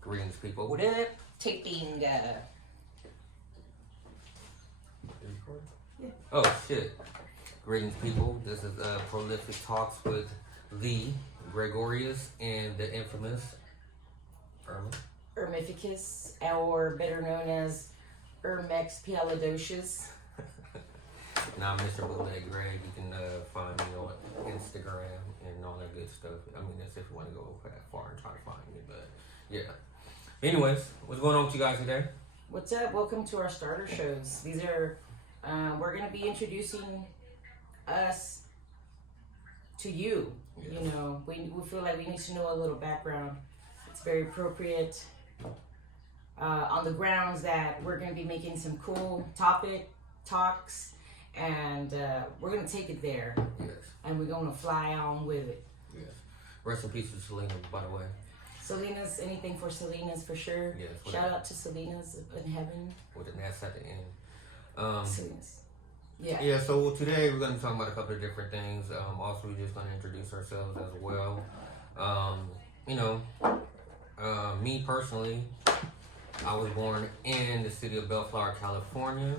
Greetings, people. What up? Taping. Yeah. Oh, shit. Greetings, people. This is Prolific Talks with the Gregrattler and the infamous Irmsondocious, or better known as Irmsondocious. Now, Mr. Bootleg Greg. You can find me on Instagram and all that good stuff. I mean, that's if you want to go that far and try to find me. But, yeah. Anyways, what's going on with you guys today? What's up? Welcome to our starter shows. These are, we're going to be introducing us to you. Yes. You know, we feel like we need to know a little background. It's very appropriate on the grounds that we're going to be making some cool talks, and we're going to take it there. Yes. And we're going to fly on with it. Yes. Rest in peace to Selena, by the way. Selena's, anything for Selena's for sure. Yes. Shout out to Selena's in heaven. With an S at the end. Selena's. Yeah. Yeah, so today we're going to talk about a couple of different things. Also, we're just going to introduce ourselves as well. Me personally, I was born in the city of Bellflower, California.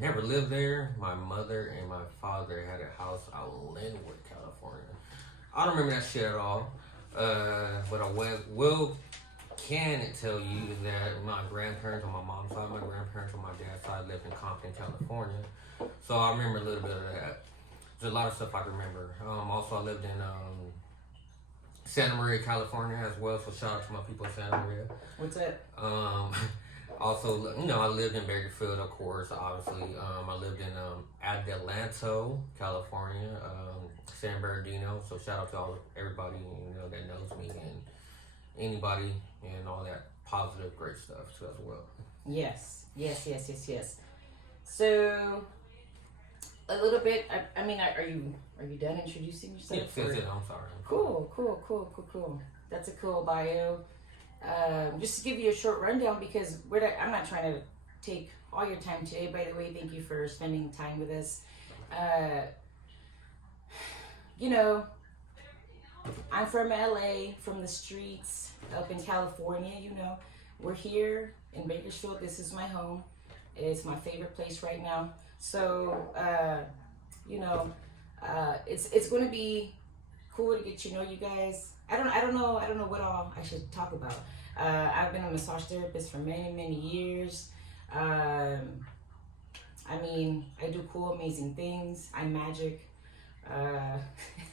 Never lived there. My mother and my father had a house out in Linwood, California. I don't remember that shit at all. But I can tell you is that my grandparents on my mom's side, my grandparents on my dad's side lived in Compton, California. So I remember a little bit of that. There's a lot of stuff I remember. Also, I lived in Santa Maria, California as well. So shout out to my people in Santa Maria. What's that? Also, I lived in Bakersfield, of course, obviously. I lived in Adelanto, California, San Bernardino. So shout out to everybody, that knows me and anybody and all that positive, great stuff too as well. Yes. So, a little bit. I mean, are you done introducing yourself? Yes, I'm sorry. Cool. That's a cool bio. Just to give you a short rundown, because I'm not trying to take all your time today. By the way, thank you for spending time with us. I'm from LA, from the streets, up in California. We're here in Bakersfield. This is my home. It's my favorite place right now. So, it's going to be cool to get to know you guys. I don't know what all I should talk about. I've been a massage therapist for many, many years. I do cool, amazing things. I'm magic.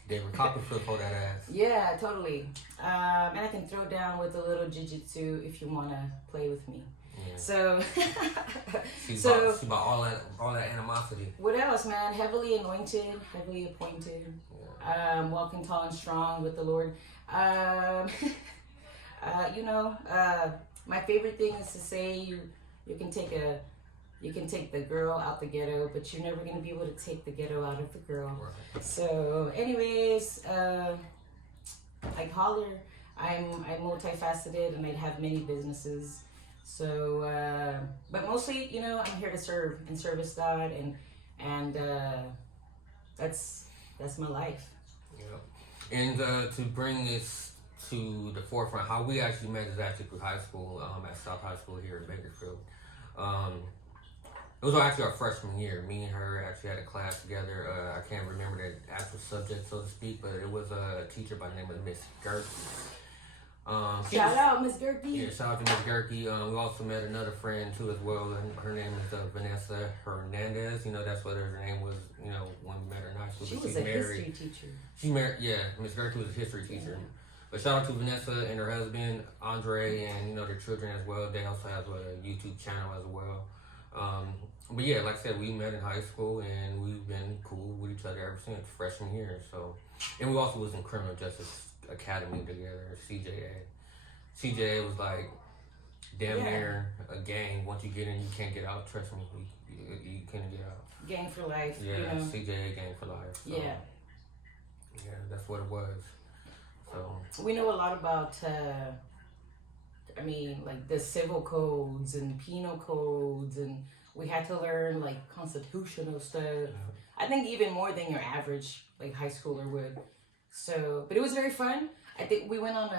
David Copperfield for that ass. Yeah, totally. And I can throw down with a little jiu-jitsu if you want to play with me. Yeah. So, she's about all that animosity. What else, man? Heavily anointed, heavily appointed. Yeah. Walking tall and strong with the Lord. My favorite thing is to say you can take the girl out the ghetto, but you're never gonna be able to take the ghetto out of the girl. Right. So, anyways, like holler, I'm multifaceted and I have many businesses. So, but mostly, I'm here to serve and service God, and that's my life. Yeah. And to bring this to the forefront, how we actually met is actually through high school, at South High School here in Bakersfield. It was actually our freshman year. Me and her actually had a class together. I can't remember the actual subject, so to speak, but it was a teacher by the name of Miss Gerke. Shout out, Miss Gerke. Yeah, shout out to Miss Gerke. We also met another friend too as well, and her name is Vanessa Hernandez. That's what her name was. When we met her in high school. She was a history teacher. She's married. Yeah, Miss Gerke was a history teacher. But shout out to Vanessa and her husband Andre, and their children as well. They also have a YouTube channel as well. But yeah, like I said, we met in high school and we've been cool with each other ever since freshman year. So, and we also was in Criminal Justice Academy together, CJA. CJA was like damn near a gang. Once you get in, you can't get out. Trust me, you can't get out. Gang for life. Yeah, CJA gang for life. So, yeah, that's what it was. So we know a lot about. Like the civil codes and penal codes, and we had to learn like constitutional stuff. Yeah. I think even more than your average like high schooler would. So, but it was very fun. I think we went on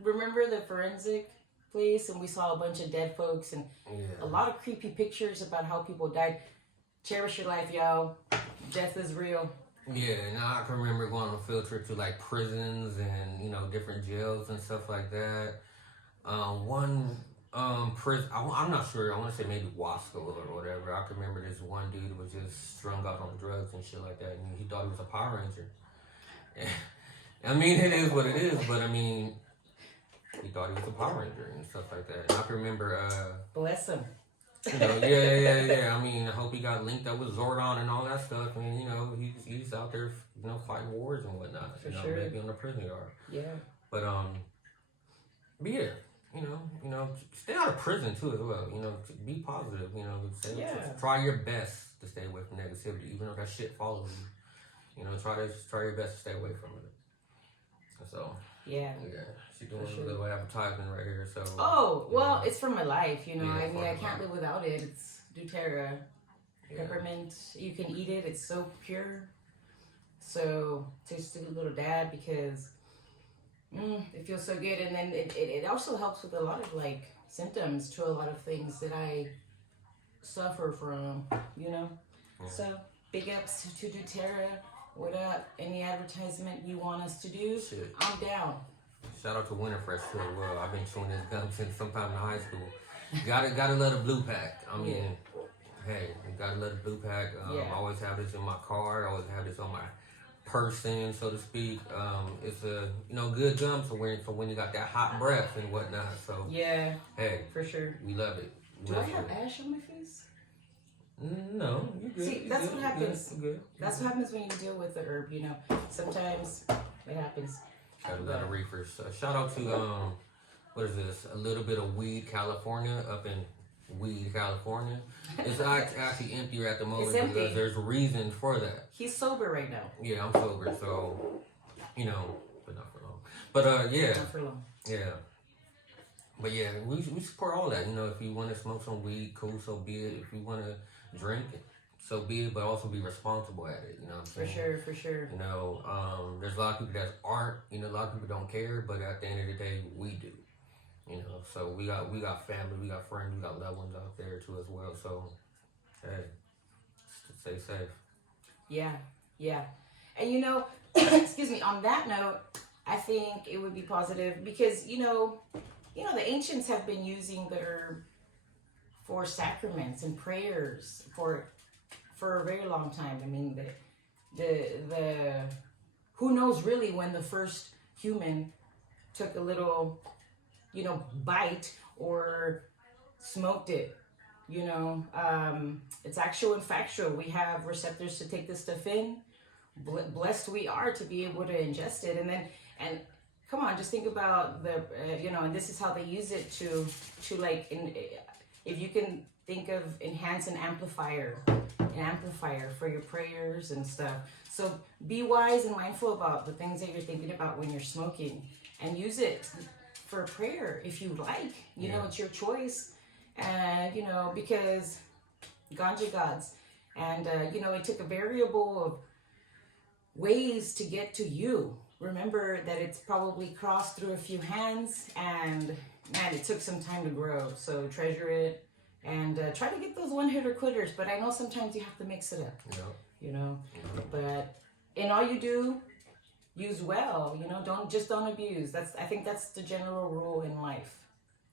remember the forensic place, and we saw a bunch of dead folks and a lot of creepy pictures about how people died. Cherish your life, y'all. Death is real. Yeah, and I can remember going on a field trip to like prisons and, you know, different jails and stuff like that. One prison, I'm not sure, I want to say maybe Wasco or whatever. I can remember this one dude was just strung out on drugs and shit like that, and he thought he was a Power Ranger. I mean, it is what it is, but I mean, he thought he was a Power Ranger and stuff like that. And I can remember, bless him. you know, yeah. I mean, I hope he got linked up with Zordon and all that stuff. And, you know, he's out there, you know, fighting wars and whatnot. For you know, sure. maybe on the prison yard. Yeah. But yeah, you know, stay out of prison too as well. You know, be positive. You know, try your best to stay away from negativity, even though that shit follows you. You know, try your best to stay away from it. So. Yeah, she's doing a little advertisement right here. So. Oh well, it's for my life, you know. I mean, I can't live without it. It's doTERRA, peppermint. You can eat it. It's so pure. So tastes a little dab because it feels so good, and then it also helps with a lot of like symptoms to a lot of things that I suffer from, you know. Yeah. So big ups to doTERRA. What up? Any advertisement you want us to do? Shit. I'm down. Shout out to Winterfresh too as well. I've been chewing this gum since sometime in high school. Gotta love the blue pack. I mean, hey, you gotta love the blue pack. I always have this in my car. I always have this on my person, so to speak. It's a good gum for when you got that hot breath and whatnot. So yeah, hey, for sure, we love it. Do I have ash on my face? No, you good. See, that's what happens. Good. That's what happens when you deal with the herb. You know, sometimes it happens. Got a lot of reefers. Shout out to what is this? A little bit of Weed, California, up in Weed, California. It's actually empty at the moment because there's a reason for that. He's sober right now. Yeah, I'm sober, so you know, but not for long. But yeah, not for long. Yeah. But yeah, we support all that. You know, if you want to smoke some weed, cool, so be it. If you want to drink, so be it, but also be responsible at it. You know what I'm saying? For sure. You know, there's a lot of people that aren't. You know, a lot of people don't care, but at the end of the day, we do. You know, so we got family, we got friends, we got loved ones out there too as well. So, hey, stay safe. Yeah. And you know, excuse me. On that note, I think it would be positive because you know, the ancients have been using the herb for sacraments and prayers for a very long time. I mean, the who knows really when the first human took a little, bite or smoked it. It's actual and factual. We have receptors to take this stuff in. Blessed we are to be able to ingest it, and come on, just think about the and this is how they use it to like if you can think of enhance an amplifier for your prayers and stuff. So be wise and mindful about the things that you're thinking about when you're smoking, and use it for prayer if you like. You know, it's your choice, and because ganja gods, and it took a variable of ways to get to you. Remember that it's probably crossed through a few hands, and man, it took some time to grow. So treasure it, and try to get those one-hitter quitters. But I know sometimes you have to mix it up. But in all you do, use well. Don't abuse. I think that's the general rule in life,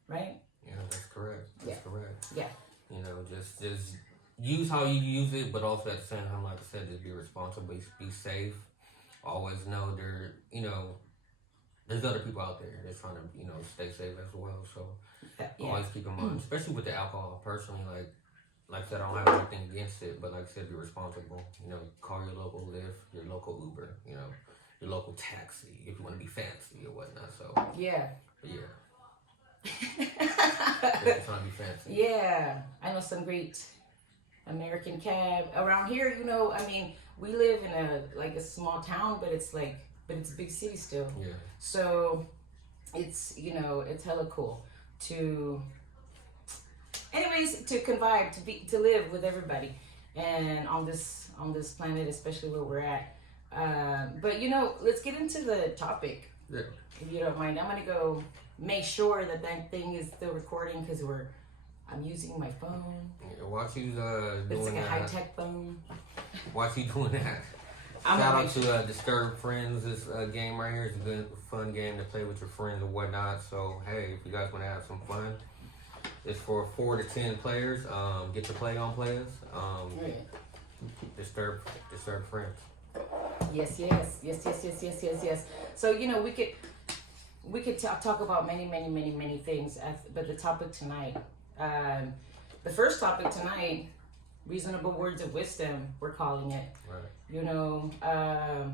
right? Yeah, that's correct. That's correct. Yeah. Just use how you use it, but also at the same time, like I said, just be responsible, be safe. Always know there's other people out there that's trying to, stay safe as well. So always keep in mind, especially with the alcohol. Personally, like I said, I don't have anything against it, but like I said, be responsible. Call your local Lyft, your local Uber, your local taxi if you want to be fancy or whatnot. So yeah. If you're trying to be fancy. Yeah, I know some great American cab around here. I mean, we live in a small town, but it's a big city still. Yeah. So it's it's hella cool to convive, to live with everybody, and on this planet, especially where we're at. But let's get into the topic. Yeah. If you don't mind, I'm gonna go make sure that thing is still recording because I'm using my phone. Yeah, watch you doing It's like a that. high-tech phone. Watch you doing that. Shout out to Disturb Friends. This game right here is a good, fun game to play with your friends and whatnot. So, hey, if you guys want to have some fun, it's for 4 to 10 players. Get to play on players. Disturb Friends. Yes. So, we could talk about many things. But the topic tonight, the first topic tonight, reasonable words of wisdom, we're calling it. Right.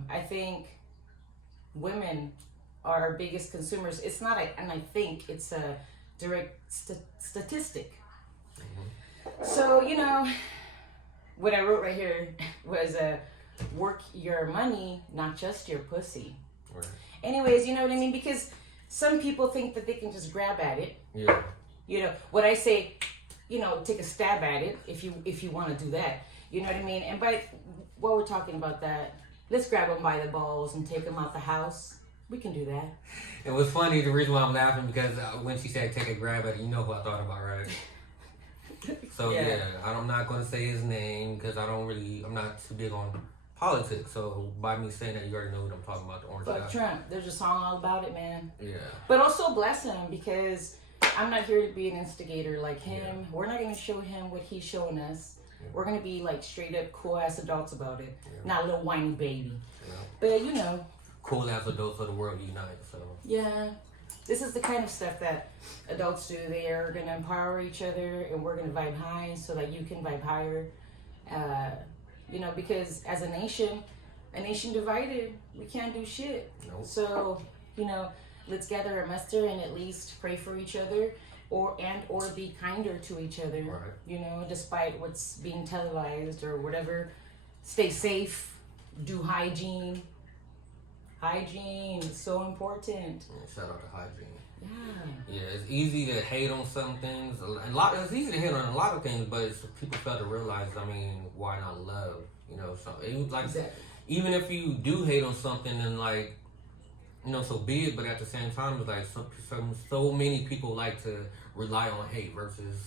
I think women are our biggest consumers. It's not it's a direct statistic. Mm-hmm. So, what I wrote right here was work your money, not just your pussy. Right. Anyways, you know what I mean? Because some people think that they can just grab at it. Yeah. What I say, take a stab at it if you want to do that. You know what I mean? And while we're talking about that, let's grab them by the balls and take them out the house. We can do that. It was funny, the reason why I'm laughing, because when she said take a grab at it, you know who I thought about, right? So yeah, I'm not going to say his name because I'm not too big on politics. So by me saying that, you already know what I'm talking about, the orange guy. Fuck Trump. There's a song all about it, man. Yeah. But also bless him, because I'm not here to be an instigator like him. Yeah. We're not going to show him what he's showing us. Yeah. We're going to be like straight up cool ass adults about it. Yeah. Not a little whiny baby. Yeah. But cool ass adults of the world unite. So yeah. This is the kind of stuff that adults do. They are going to empower each other, and we're going to vibe high so that you can vibe higher. Because as a nation divided, we can't do shit. Nope. So, let's gather a muster and at least pray for each other, or be kinder to each other. Right. Despite what's being televised or whatever. Stay safe. Do hygiene. Hygiene is so important. Yeah, shout out to hygiene. Yeah. Yeah, it's easy to hate on some things. It's easy to hate on a lot of things, but people fail to realize. Why not love? So exactly. Even if you do hate on something, and so be it. But at the same time, it's like so many people like to rely on hate versus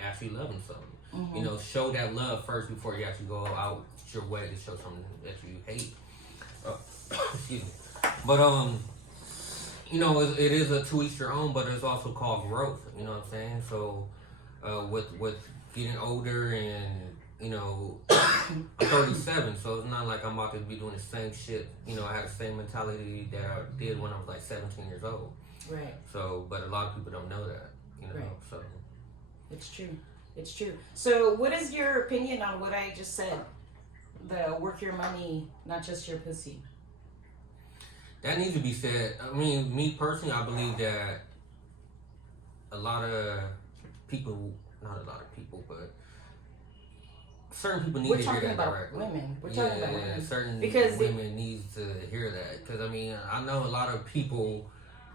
actually loving something. Mm-hmm. Show that love first before you actually go out your way to show something that you hate. Excuse me. But it is a to each your own, but it's also called growth. You know what I'm saying? So with getting older, and I'm 37, so it's not like I'm about to be doing the same shit. I had the same mentality that I did when I was like 17 years old. Right. So, but a lot of people don't know that. Right. So it's true. So what is your opinion on what I just said? The work your money, not just your pussy. That needs to be said. Me personally, I believe that a lot of people, not a lot of people, but certain people need to hear that directly. Women. We're talking about women. Certain because women need to hear that. Because, I know a lot of people,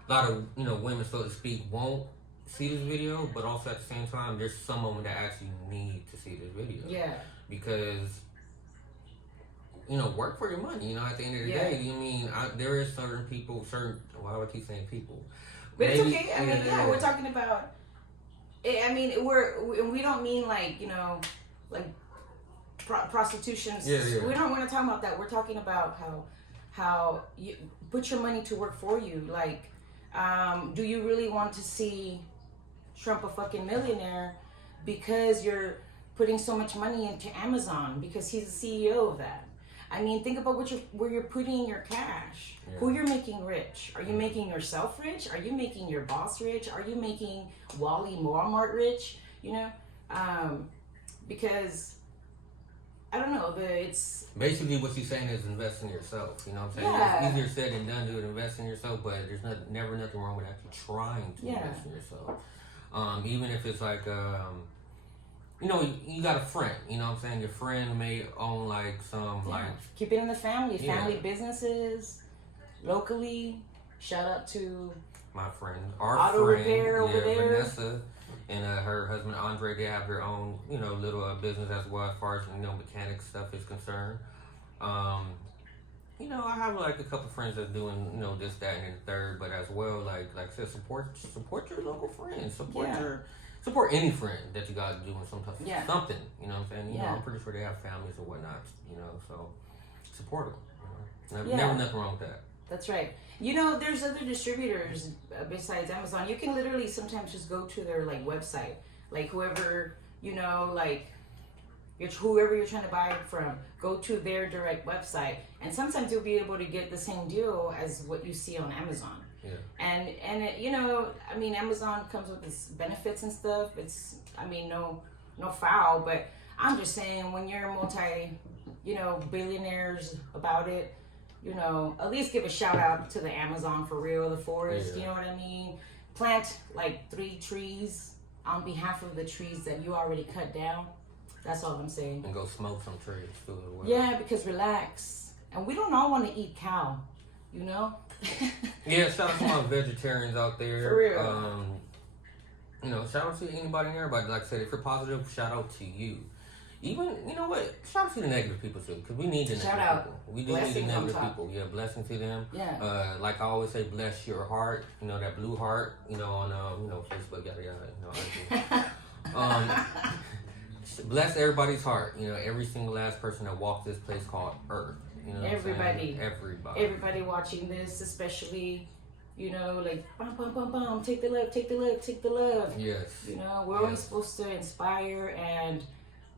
women, so to speak, won't see this video, but also at the same time, there's some of them that actually need to see this video. Yeah. Because work for your money, at the end of the day. There is certain people, why do I keep saying people? But maybe, it's okay. We're talking about, we don't mean prostitution. Yeah. We don't want to talk about that. We're talking about how you put your money to work for you. Do you really want to see Trump a fucking millionaire because you're putting so much money into Amazon because he's the CEO of that? Think about where you're putting your cash. Yeah. Who you're making rich. Are you making yourself rich? Are you making your boss rich? Are you making Wally Walmart rich? Because I don't know. It's basically what she's saying is invest in yourself. You know what I'm saying? Yeah. It's easier said than done to invest in yourself, but there's never nothing wrong with actually trying to invest in yourself. Even if it's like you got a friend, you know what I'm saying? Your friend may own keep it in the family. Family businesses, locally. Shout out to my friend, auto repair over there. Vanessa and her husband Andre. They have their own, little business as well as far as mechanic stuff is concerned. you know, I have like a couple friends that's doing, you know, this, that, and the third, but as well, like I said, support your local friends, support any friend that you got doing something, you know what I'm saying? You know, I'm pretty sure they have families or whatnot, you know, so support them. You know? Never nothing wrong with that. That's right. You know, there's other distributors besides Amazon. You can literally sometimes just go to their like website, like whoever, you know, like whoever you're trying to buy from, go to their direct website, and sometimes you'll be able to get the same deal as what you see on Amazon. Yeah. And it, you know, I mean, Amazon comes with its benefits and stuff. It's, I mean, no foul, but I'm just saying, when you're billionaires about it, you know, at least give a shout out to the Amazon for real, the forest. You know what I mean? Plant like 3 trees on behalf of the trees that you already cut down. That's all I'm saying. And go smoke some trees too as well. Yeah, because relax. And we don't all want to eat cow, you know? Yeah, shout out to my vegetarians out there. For real. You know, shout out to anybody and everybody. Like I said, if you're positive, shout out to you. Even, you know what, shout out to the negative people too, because we need the negative people. We do need the negative people. Yeah, blessing to them. Yeah. Like I always say, bless your heart. You know, that blue heart, you know, on, Facebook, yada, yada, you know. Bless everybody's heart. You know, every single last person that walked this place called Earth. You know, everybody watching this, especially, you know, like bum bum bum bum, take the love, take the love, take the love. Yes. You know, we're only supposed to inspire, and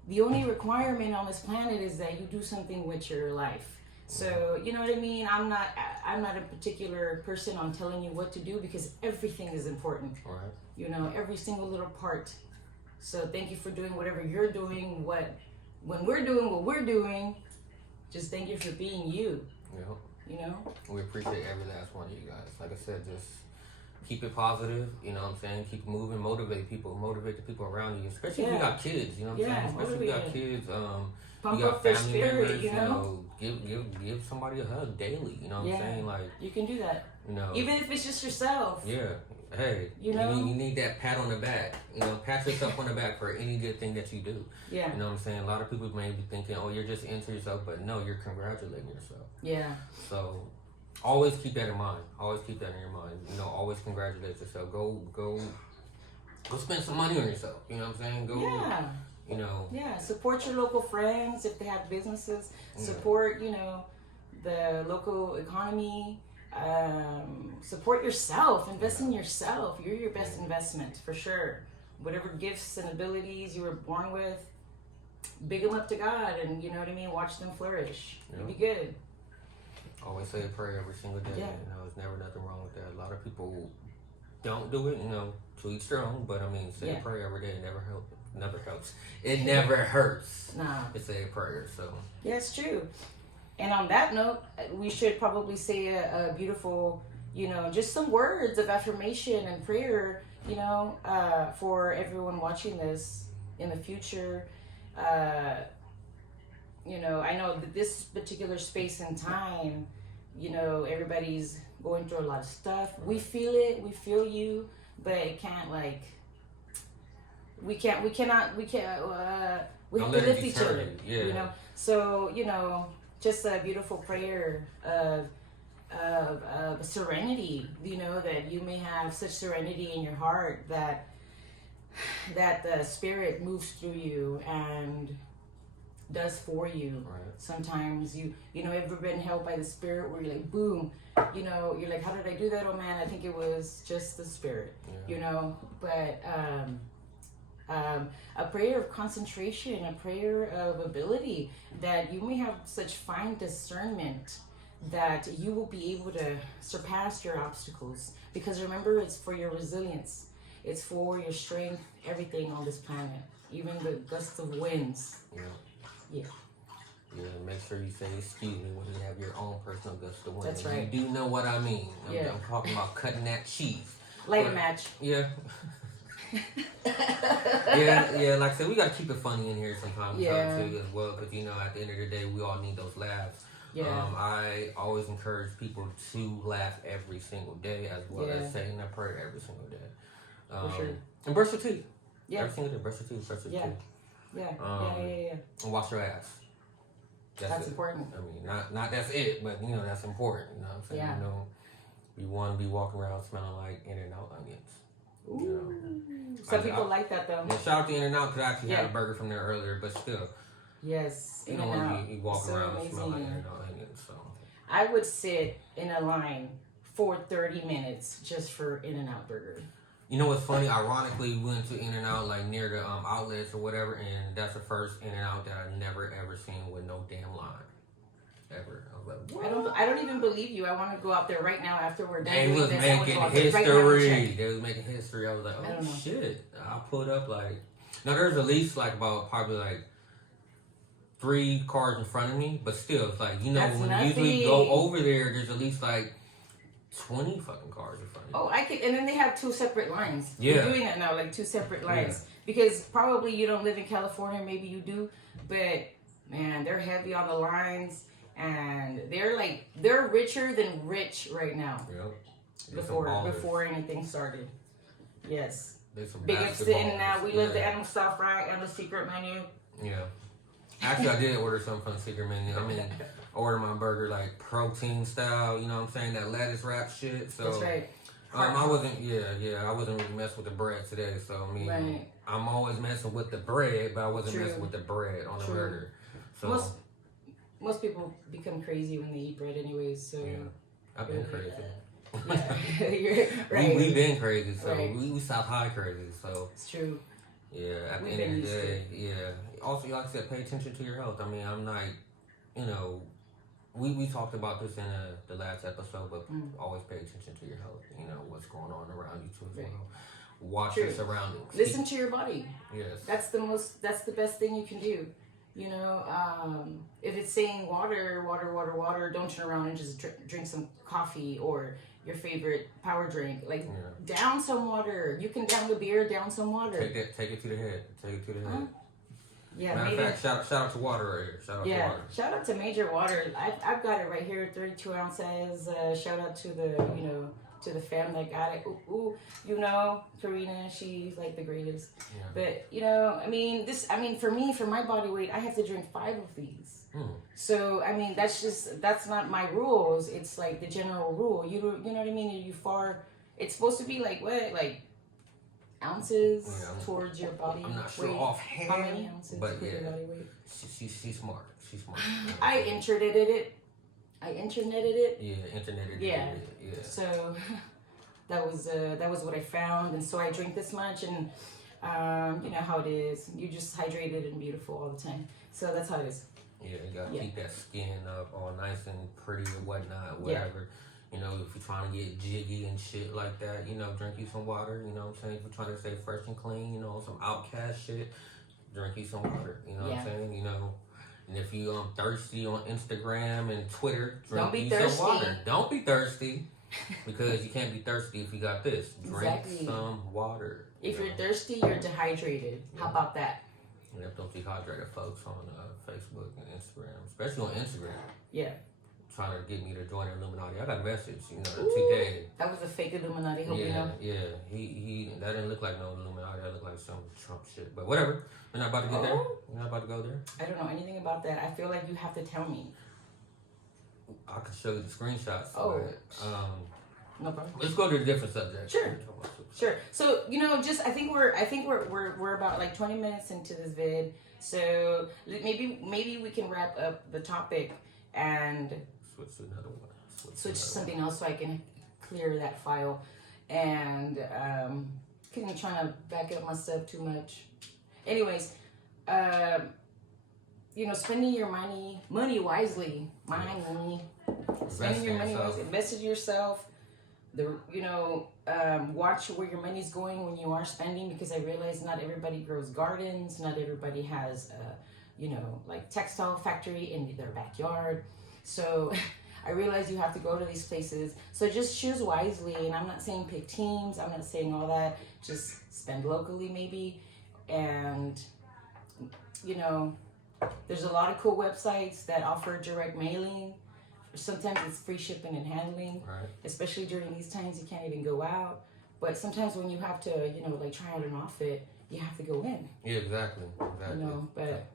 the only requirement on this planet is that you do something with your life. So, you know what I mean? I'm not a particular person on telling you what to do, because everything is important. All right. You know, every single little part. So thank you for doing whatever you're doing. When we're doing what we're doing, just thank you for being you. Yeah. You know? We appreciate every last one of you guys. Like I said, just keep it positive, you know what I'm saying? Keep moving, motivate the people around you, especially if you got kids, you know what I'm saying? Especially if you got kids, pump you got up their family spirit, members, you know? Give somebody a hug daily, you know what I'm saying? Like, you can do that. You know, even if it's just yourself. Yeah. Hey, you know, you need that pat on the back. You know, pat yourself on the back for any good thing that you do. Yeah. You know what I'm saying? A lot of people may be thinking, oh, you're just into yourself, but no, you're congratulating yourself. Yeah. So always keep that in mind. Always keep that in your mind. You know, always congratulate yourself. Go spend some money on yourself. You know what I'm saying? Yeah. You know. Yeah. Support your local friends if they have businesses. Support, you know, the local economy. Support yourself. Invest in yourself. You're your best investment for sure. Whatever gifts and abilities you were born with, big them up to God, and you know what I mean. Watch them flourish. You'll be good. Always say a prayer every single day. Yeah. You know, there's never nothing wrong with that. A lot of people don't do it. You know, to each their own. But I mean, say a prayer every day. It never helps. Never helps. It never hurts. Nah. To say a prayer. So. Yeah, it's true. And on that note, we should probably say a beautiful, you know, just some words of affirmation and prayer, you know, for everyone watching this in the future. You know, I know that this particular space and time, you know, everybody's going through a lot of stuff. We feel it, we feel you, but it can't like, we have to lift each other, you know? So, you know, just a beautiful prayer of serenity, you know, that you may have such serenity in your heart that the spirit moves through you and does for you. Right. Sometimes you know, ever been held by the spirit where you're like, boom, you know, you're like, how did I do that? Oh man, I think it was just the spirit, you know. But a prayer of concentration, a prayer of ability, that you may have such fine discernment that you will be able to surpass your obstacles. Because remember, it's for your resilience, it's for your strength, everything on this planet, even the gusts of winds. Yeah. Make sure you say excuse me when you have your own personal gust of wind. That's right. You do know what I mean. I'm talking about cutting that cheese. Light a match. Yeah. yeah, like I said, we gotta keep it funny in here sometimes too as well, because you know, at the end of the day, we all need those laughs. I always encourage people to laugh every single day, as well as saying a prayer every single day. For sure. And brush your teeth. Every single day, brush your teeth, Yeah. And wash your ass. That's important. I mean, not that's it, but that's important. You know what I'm saying? Yeah. We want to be walking around smelling like In-N-Out onions. Ooh. Some people like that though. Yeah, shout out to In-N-Out because I actually had a burger from there earlier, but still. Yes. You don't want to be walking around smelling like In-N-Out onions. So. I would sit in a line for 30 minutes just for In-N-Out burger. You know what's funny? Ironically, we went to In-N-Out like near the outlets or whatever, and that's the first In-N-Out that I've never ever seen with no damn line. Ever. I was like, what? I don't even believe you. I want to go out there right now after we're done. They was making history. They was making history. I was like, oh shit. I pulled up like, now there's at least like about probably like 3 cars in front of me, but still, it's like, That's when nothing. you usually go over there's at least like 20 fucking cars in front of you. Oh, I could, and then they have 2 separate lines. Yeah. They're doing that now, like 2 separate lines. Because probably you don't live in California, maybe you do, but man, they're heavy on the lines, and they're richer than rich right now. Yep. Before anything started. Yes. Big ups to In-N-Out. We love the animal stuff, right? And the secret menu. Yeah. Actually, I did order something from the secret menu. I mean, I ordered my burger like protein style, you know what I'm saying? That lettuce wrap shit. So, that's right. I wasn't really messing with the bread today. So, I mean, I'm always messing with the bread, but I wasn't messing with the bread on the burger. So, most people become crazy when they eat bread anyways, so. Yeah, I've been crazy. You're right. We've been crazy, so we South High crazy, so. It's true. Yeah, at the end of the day, Also, like I said, pay attention to your health. I mean, I'm not, we talked about this in the last episode, but always pay attention to your health. What's going on around you too as well. Watch your surroundings. Listen to your body. Yes. That's the best thing you can do. If it's saying water, don't turn around and just drink some coffee or your favorite power drink. Down some water. You can down the beer, down some water. Take it to the head. Yeah, matter of fact, shout out to water right here. Shout out to water. Shout out to Major Water. I've got it right here, 32 ounces. Shout out to the fam that got it. Ooh, Karina, she's like the greatest. Yeah. But for me, for my body weight, I have to drink 5 of these. So that's not my rules. It's like the general rule. You know what I mean? It's supposed to be like what, like ounces towards your body. I'm not sure weight. offhand. How many ounces? But your body weight? She's smart. She's smart. I interneted it. Yeah, interneted it. Yeah. So that was what I found, and so I drink this much, and you know how it is. You're just hydrated and beautiful all the time. So that's how it is. Yeah, you gotta keep that skin up all nice and pretty or whatnot, whatever. If you're trying to get jiggy and shit like that, drink you some water, you know what I'm saying? If you're trying to stay fresh and clean, some outcast shit, drink you some water, you know what I'm saying? And if you thirsty on Instagram and Twitter, drink you some water. Don't be thirsty, because you can't be thirsty if you got this. Drink some water. If you're thirsty, you're dehydrated. How about that? And don't dehydrated folks on Facebook and Instagram, especially on Instagram. Yeah. Trying to get me to join the Illuminati. I got a message, today. That was a fake Illuminati. Hope you know. Yeah. He that didn't look like no Illuminati. That looked like some Trump shit. But whatever. We're not about to get there. We're not about to go there. I don't know anything about that. I feel like you have to tell me. I can show you the screenshots. Oh. But, no problem. Let's go to a different subject. Sure. So I think we're about like 20 minutes into this vid. So maybe we can wrap up the topic and switch to another one. Switch to something else so I can clear that file. And because I'm trying to back up my stuff too much. Anyways, spending your money wisely. Spending your money wisely. Invest in yourself. Watch where your money's going when you are spending, because I realize not everybody grows gardens, not everybody has like textile factory in their backyard. So I realize you have to go to these places. So just choose wisely, and I'm not saying pick teams, I'm not saying all that. Just spend locally maybe, and there's a lot of cool websites that offer direct mailing. Sometimes it's free shipping and handling, right. Especially during these times you can't even go out. But sometimes when you have to, like try out an outfit, you have to go in. Yeah, exactly. But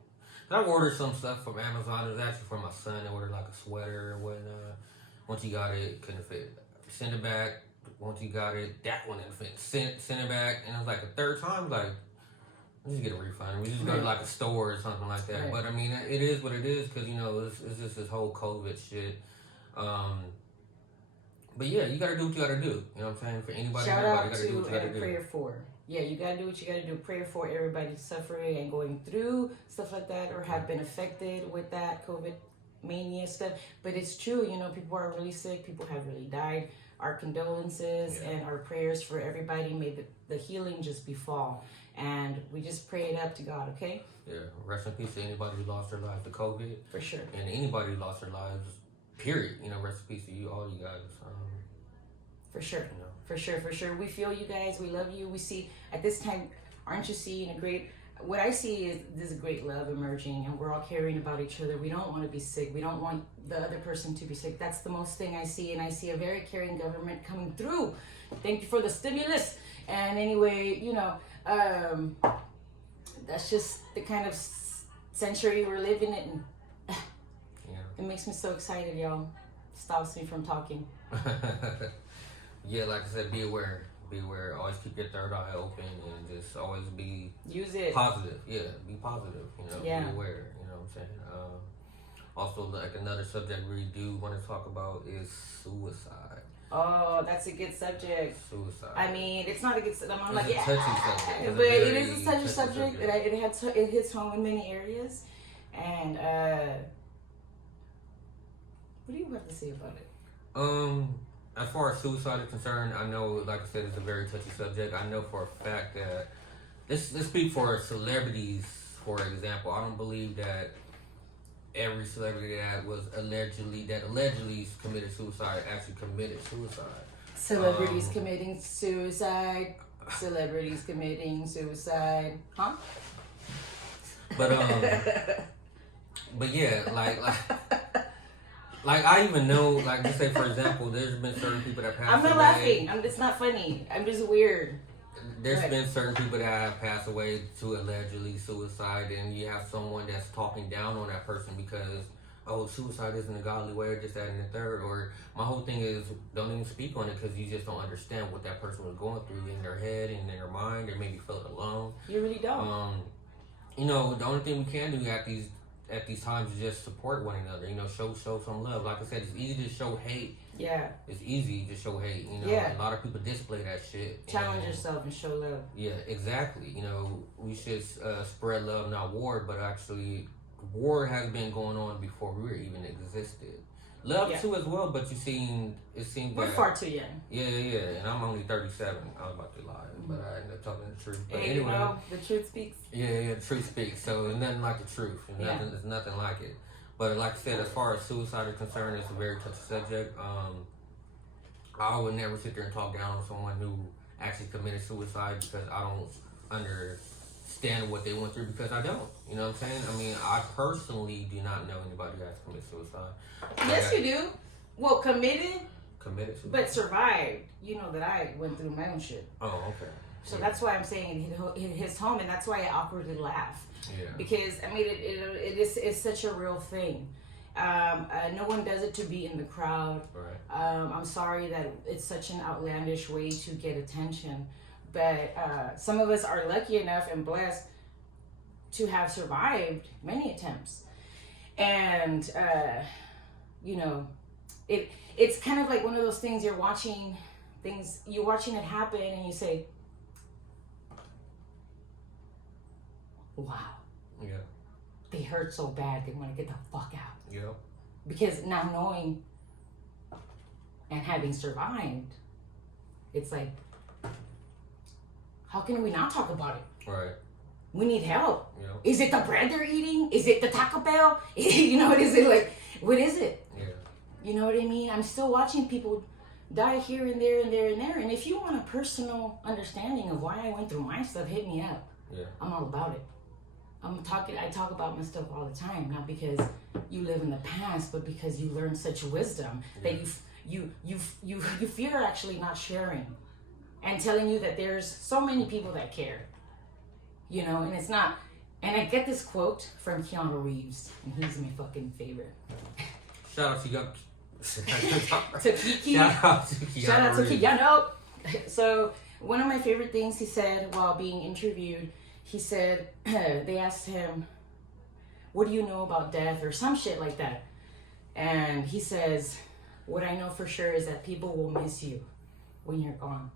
I ordered some stuff from Amazon. It was actually for my son. I ordered like a sweater or whatnot. Once he got it, couldn't fit. Send it back. Once he got it, that one didn't fit. Send it back, and it was like a third time. Like, just get a refund. We just go to like a store or something like that. Right. But I mean, it is what it is because it's just this whole COVID shit. But yeah, you gotta do what you gotta do. You know what I'm saying? For anybody, shout everybody out gotta do what you gotta do. Prayer for. Yeah, you gotta do what you gotta do. Prayer for everybody suffering and going through stuff like that, or have been affected with that COVID mania stuff. But it's true. People are really sick. People have really died. Our condolences and our prayers for everybody. May the healing just befall. And we just pray it up to God, okay? Yeah, rest in peace to anybody who lost their life to COVID. For sure. And anybody who lost their lives, period. Rest in peace to you, all you guys. For sure. For sure. We feel you guys. We love you. We see, at this time, aren't you seeing what I see is there's a great love emerging, and we're all caring about each other. We don't want to be sick. We don't want the other person to be sick. That's the most thing I see, and I see a very caring government coming through. Thank you for the stimulus. And anyway, that's just the kind of century we're living in. It makes me so excited, y'all. Stops me from talking. Yeah, like I said, be aware. Be aware. Always keep your third eye open and just always use it positive. Yeah, be positive. Be aware. You know what I'm saying? Also, like another subject we do want to talk about is suicide. Oh, that's a good subject. Suicide. I mean, it's not a good subject. I'm like, it's a touchy subject. But it is a touchy subject. It hits home in many areas. And what do you have to say about it? As far as suicide is concerned, I know, like I said, it's a very touchy subject. I know for a fact that let's speak for celebrities, for example. I don't believe that every celebrity that allegedly committed suicide actually committed suicide. Celebrities committing suicide. Celebrities committing suicide. Huh? But yeah, like I even know, like just say for example, there's been certain people that passed away. I'm not laughing. It's not funny. I'm just weird. There's been certain people that have passed away to allegedly suicide, and you have someone that's talking down on that person because, suicide isn't a godly way, just that and the third. Or my whole thing is, don't even speak on it because you just don't understand what that person was going through in their head and in their mind. They maybe felt alone. You really don't. The only thing we can do at these times is just support one another. Show some love. Like I said, it's easy to show hate. Yeah. It's easy to show hate. A lot of people display that shit. Challenge yourself and show love. Yeah, exactly. We should spread love, not war. But actually, war has been going on before we even existed. Love too as well, but it seems we're far too young. Yeah, and I'm only 37. I was about to lie, but I ended up telling the truth. But hey, anyway, the truth speaks. Yeah, the truth speaks. So there's nothing like the truth. There's nothing like it. But like I said, as far as suicide is concerned, it's a very touchy subject. I would never sit there and talk down on someone who actually committed suicide because I don't understand what they went through because I don't. You know what I'm saying? I mean, I personally do not know anybody who has committed suicide. Yes, you do. Well, committed suicide. But survived. You know that I went through my own shit. Oh, okay. So that's why I'm saying it hits home, and that's why I awkwardly laugh. Yeah. Because I mean, it's such a real thing. No one does it to be in the crowd. Right. I'm sorry that it's such an outlandish way to get attention, but some of us are lucky enough and blessed to have survived many attempts, and it's kind of like one of those things you're watching it happen, and you say, wow. Yeah. They hurt so bad they want to get the fuck out. Yeah. Because now knowing and having survived, it's like, how can we not talk about it? Right. We need help. Yeah. Is it the bread they're eating? Is it the Taco Bell? Is it like, what is it? Yeah. You know what I mean? I'm still watching people die here and there and there and there. And if you want a personal understanding of why I went through my stuff, hit me up. Yeah. I'm all about it. I talk about my stuff all the time, not because you live in the past, but because you learn such wisdom that you fear actually not sharing and telling you that there's so many people that care, and it's not And I get this quote from Keanu Reeves, and he's my fucking favorite. Shout out to you. To Kiki. Shout out to Keanu. So one of my favorite things he said while being interviewed, he said, they asked him, what do you know about death or some shit like that? And he says, what I know for sure is that people will miss you when you're gone.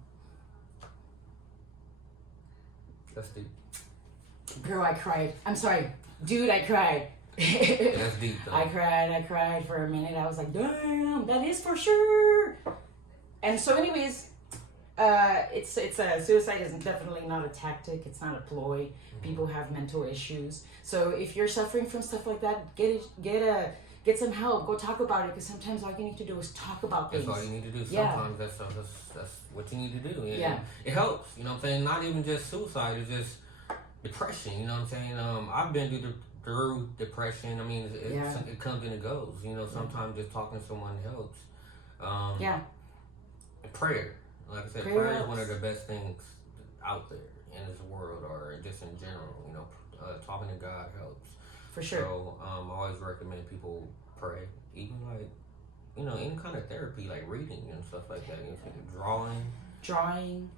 That's deep. Girl, I cried. I'm sorry. Dude, I cried. That's deep though. I cried for a minute. I was like, damn, that is for sure. And so anyways, it's suicide is definitely not a tactic. It's not a ploy. People have mental issues. So if you're suffering from stuff like that, get some help. Go talk about it, because sometimes all you need to do is talk about things. That's all you need to do. Sometimes that's what you need to do. And it helps. You know what I'm saying? Not even just suicide. It's just depression. You know what I'm saying? I've been through depression. I mean, it comes and it goes. You know, sometimes just talking to someone helps. Prayer. Like I said, prayer is one of the best things out there in this world, or just in general. You know, talking to God helps. For sure. So I always recommend people pray, even like, you know, any kind of therapy, like reading and stuff like that. You know, drawing.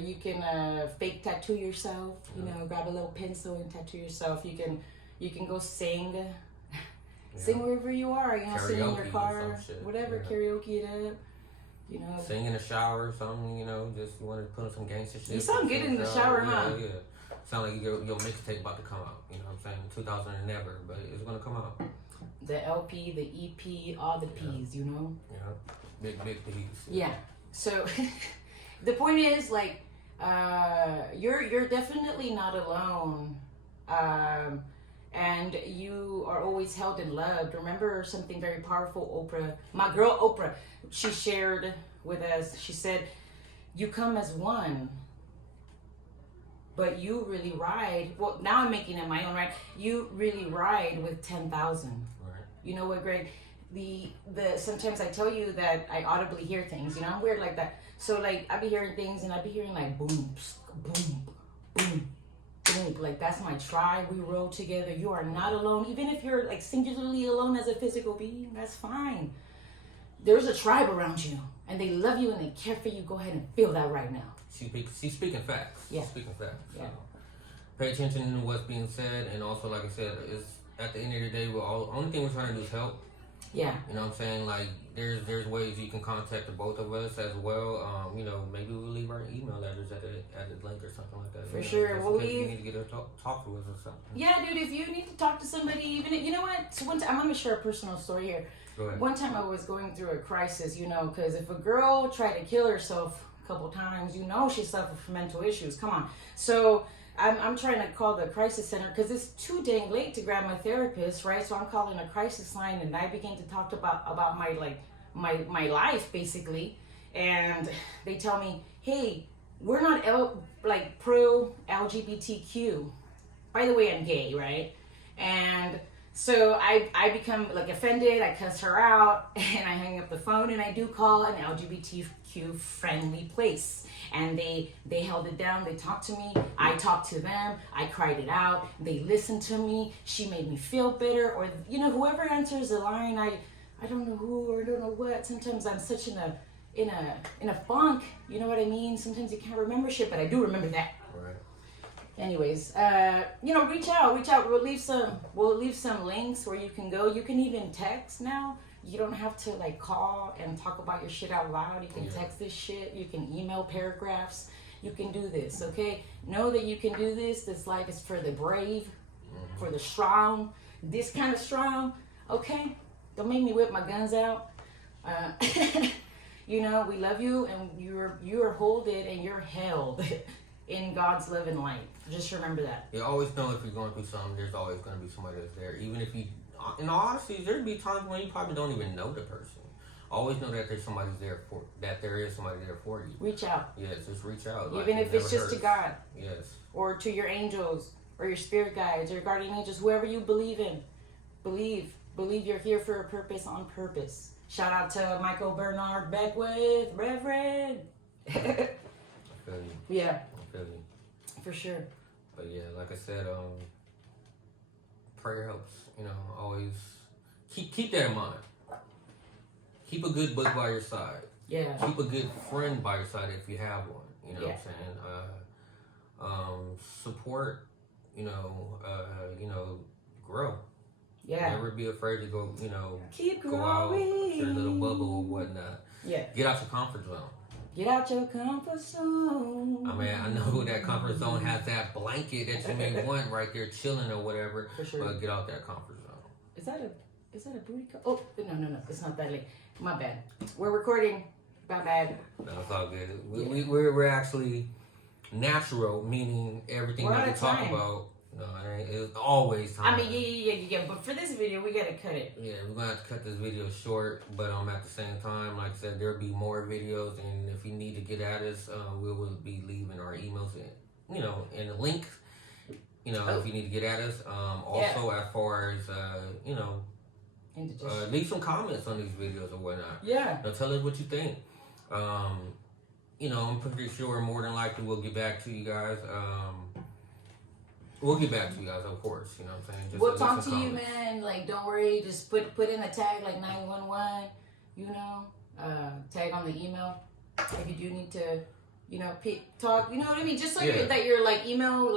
You can fake tattoo yourself. You know, grab a little pencil and tattoo yourself. You can go sing. Sing wherever you are. You know, karaoke, sing in your car, whatever. Karaoke it up. You know, sing in the shower or something. You know, just you want to put on some gangster shit. You sound good in the shower, huh? Yeah. Sound like your mixtape about to come out. You know what I'm saying? 2000 and never, but it's gonna come out. The LP, the EP, all the P's. You know. Yeah. Big P's. Yeah. So the point is, like, you're definitely not alone. And you are always held and loved. Remember something very powerful, Oprah, my girl Oprah, she shared with us. She said, you come as one, but you really ride. Well, now I'm making it my own, right? You really ride with 10,000. Right. You know what, Greg? The sometimes I tell you that I audibly hear things. You know, I'm weird like that. So like I be hearing things, and I be hearing like boom, boom, boom. Like that's my tribe. We roll together. You are not alone. Even if you're like singularly alone as a physical being, that's fine. There's a tribe around you, and they love you and they care for you. Go ahead and feel that right now. She's speaking facts. Yeah. She's speaking facts. Yeah. So pay attention to what's being said, and also, like I said, is at the end of the day, only thing we're trying to do is help. Yeah. You know what I'm saying? Like, there's ways you can contact the both of us as well. You know, maybe we'll leave our email address at the link or something like that. For sure. We'll leave. You need to get a talk to us or something. Yeah, dude. If you need to talk to somebody, even you know what? So one time, I'm gonna share a personal story here. Go ahead. One time I was going through a crisis, you know, because if a girl tried to kill herself a couple times, you know, she suffered from mental issues. Come on. So I'm trying to call the crisis center because it's too dang late to grab my therapist, right? So I'm calling a crisis line, and I begin to talk about my life basically, and they tell me, hey, we're not pro LGBTQ. By the way, I'm gay, right? And so I become like offended. I cuss her out, and I hang up the phone, and I do call an LGBTQ friendly place. And they held it down. They talked to me. I talked to them. I cried it out. They listened to me. She made me feel better. Or, you know, whoever answers the line, I don't know who or I don't know what. Sometimes I'm such in a funk. You know what I mean? Sometimes you can't remember shit, but I do remember that. Right. Anyways, you know, reach out. We'll leave some links where you can go. You can even text now. You don't have to like call and talk about your shit out loud. You can text this shit. You can email paragraphs. You can do this, okay? Know that you can do this. This life is for the brave, for the strong. This kind of strong, okay? Don't make me whip my guns out. You know, we love you, and you are holded and you're held in God's love and light. Just remember that. You always know if you're going through something, there's always going to be somebody that's there. Even if you, in all honesty, there'd be times when you probably don't even know the person. Always know that there's somebody there for you. Reach out. Yes, just reach out. Even if it's just to God. Yes. Or to your angels, or your spirit guides, or guardian angels, whoever you believe in. Believe you're here for a purpose, on purpose. Shout out to Michael Bernard Beckwith, Reverend. I feel you. Yeah. I feel you. For sure. But yeah, like I said, prayer helps. You know, always keep that in mind. Keep a good book by your side. Yeah. Keep a good friend by your side if you have one. You know Yeah. what I'm saying? Support. You know, grow. Yeah. Never be afraid to go. You know, keep go out growing. your little bubble or whatnot. Yeah. Get out your comfort zone. Get out your comfort zone. I mean, I know that comfort zone has that blanket that you may want right there chilling or whatever. For sure. But get out that comfort zone. Is that a booty call? Oh, no. It's not that late. My bad. We're recording. My bad. No, it's all good. We're actually natural, meaning everything We're that out we of talk time. about. No, it's always time. I mean, yeah. But for this video, we gotta cut it. Yeah, we're gonna have to cut this video short, but at the same time, like I said, there'll be more videos, and if you need to get at us, we will be leaving our emails in the link. If you need to get at us. Also, as far as leave some comments on these videos or whatnot. Yeah. Tell us what you think. I'm pretty sure more than likely we'll get back to you guys. We'll get back to you guys, of course. You know what I'm saying? We'll talk to you, man. Like, don't worry. Just put in a tag like 911. Tag on the email if you do need to, talk. You know what I mean? Just so that your like email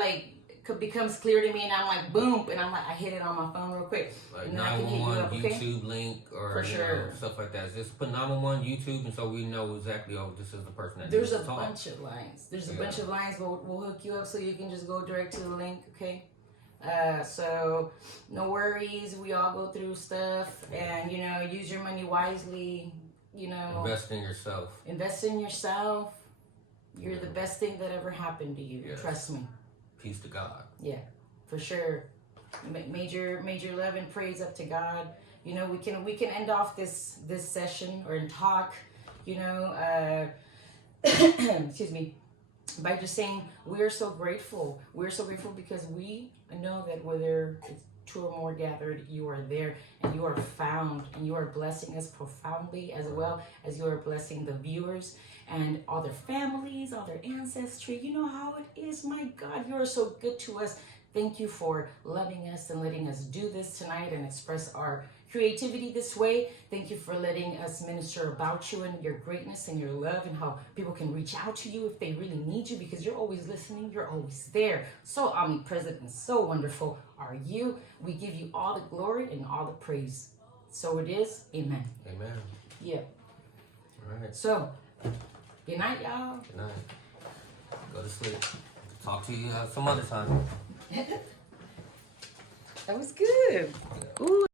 becomes clear to me, and I'm like boom, and I'm like I hit it on my phone real quick. Like 911 YouTube link or for sure. Stuff like that. Just put 911 YouTube, and so we know exactly. Oh, this is the person that. There's needs a to talk. bunch of lines. There's a bunch of lines. We'll hook you up so you can just go direct to the link. Okay. So no worries. We all go through stuff, and use your money wisely. Invest in yourself. Invest in yourself. You're the best thing that ever happened to you. Yes. Trust me. Peace to God. Yeah, for sure. Major love and praise up to God. We can end off this session or talk. Excuse me. By just saying we are so grateful. We're so grateful because we know that whether it's two or more gathered, you are there and you are found, and you are blessing us profoundly, as well as you are blessing the viewers and all their families, all their ancestry. You know how it is. My God, you are so good to us. Thank you for loving us and letting us do this tonight and express our creativity this way. Thank you for letting us minister about you and your greatness and your love, and how people can reach out to you if they really need you, because you're always listening. You're always there. So omnipresent and so wonderful are you. We give you all the glory and all the praise. So it is. Amen. Amen. Yeah. All right. So, good night, y'all. Good night. Go to sleep. Talk to you some other time. That was good. Ooh.